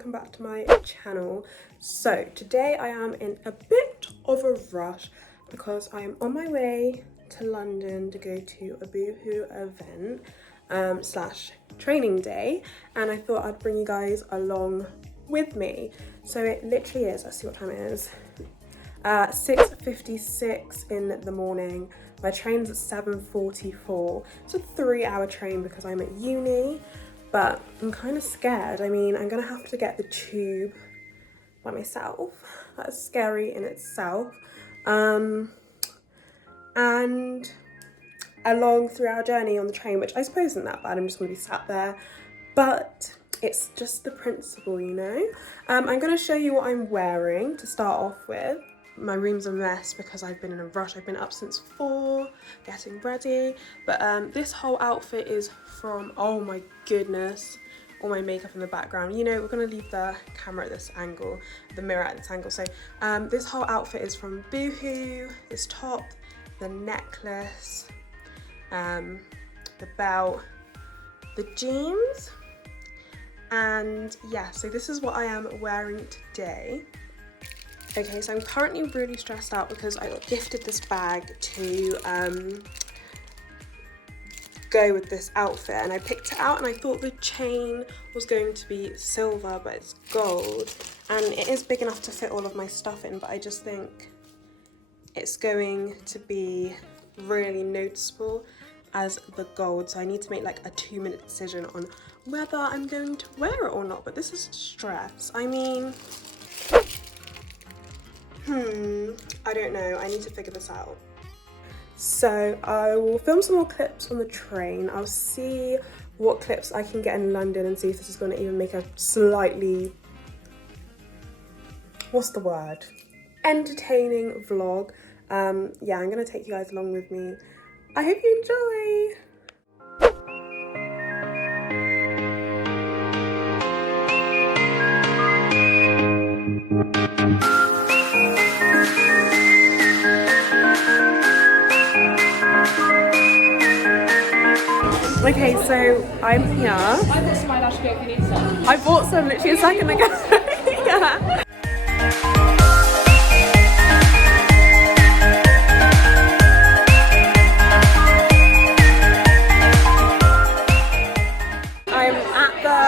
welcome back to my channel. So today I am in a bit of a rush because I am on my way to London to go to a boohoo event slash training day, and I thought I'd bring you guys along with me. So it literally is, let's see what time it is, 6:56 in the morning. My train's at 7:44. It's a 3-hour train because I'm at uni, but I'm kind of scared. I mean, I'm gonna have to get the tube by myself. That's scary in itself. And a long 3-hour journey on the train, which I suppose isn't that bad. I'm just gonna be sat there, but it's just the principle, you know? I'm gonna show you what I'm wearing to start off with. My room's a mess because I've been in a rush. I've been up since 4 getting ready, but this whole outfit is from, oh my goodness, all my makeup in the background. You know, we're gonna leave the camera at this angle, the mirror at this angle. So this whole outfit is from boohoo. This top, the necklace, the belt, the jeans, and yeah, so this is what I am wearing today. Okay, so I'm currently really stressed out because I got gifted this bag to go with this outfit, and I picked it out and I thought the chain was going to be silver, but it's gold, and it is big enough to fit all of my stuff in, but I just think it's going to be really noticeable as the gold, so I need to make like a 2-minute decision on whether I'm going to wear it or not. But this is stress. I mean, I don't know, I need to figure this out. So I will film some more clips on the train. I'll see what clips I can get in London and see if this is going to even make a slightly, what's the word, entertaining vlog. Yeah, I'm going to take you guys along with me. I hope you enjoy. Okay, so I'm here. I bought some literally a second ago. Yeah. I'm at the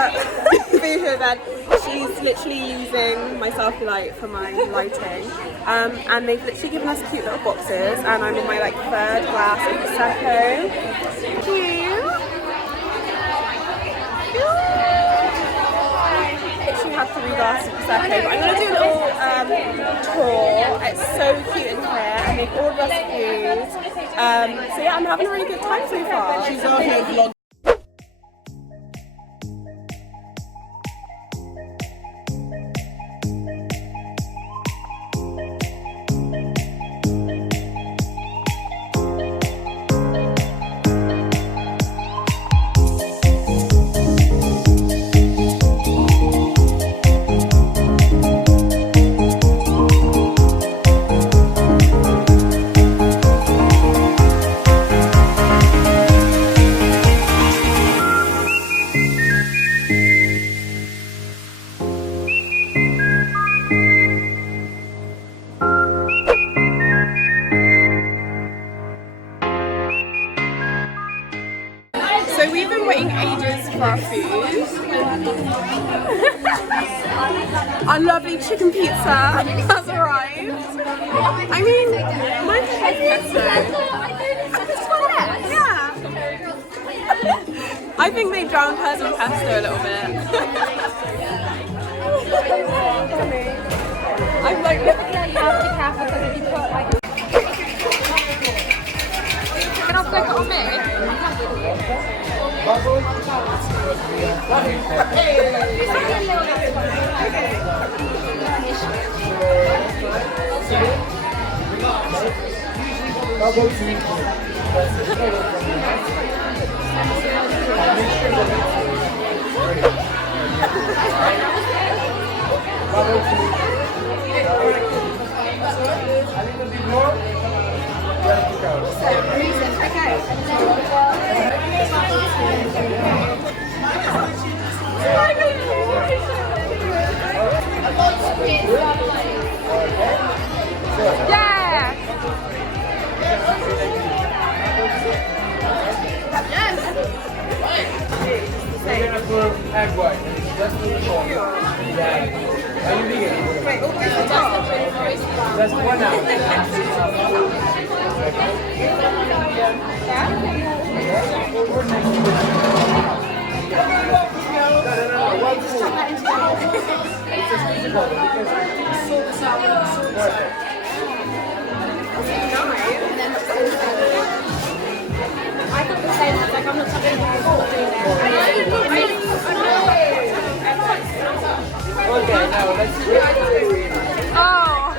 boohoo event. She's literally using my selfie light for my lighting. And they've literally given us cute little boxes, and I'm in my like 3rd glass of Prosecco. Cute. Literally have 3 glasses of Prosecco, but I'm going to do a little tour. It's so cute in here, and they've ordered us food. So yeah, I'm having a really good time so far. She's out here vlogging. So we've been waiting ages for our food. Our lovely chicken pizza has arrived. I mean, mine's pesto. Yeah. I think they drowned hers in pesto a little bit. I'm like, look at you have to be careful because if you put like. Can I flick it on me? Okay. for egg white. Just for the corn. Yeah. Are you vegan? Wait, all the way to the top. Just 1 hour. I thought the same, like I'm not touching it. Okay, now let's see. Oh!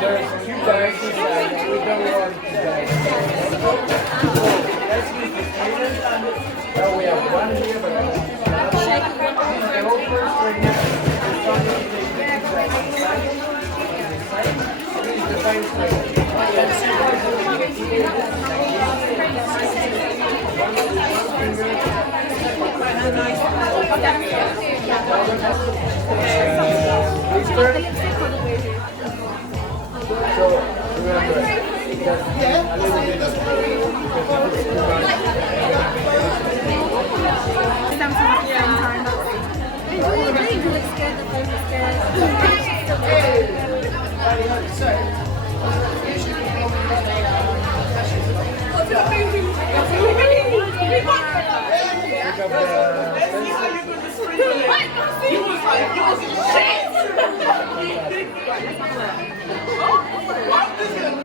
There's 2 bags of that. We don't want that. Let's use the cleaner. Oh, we have 1 here, but I don't. The whole first right here. The fine spray. So remember, just a little bit of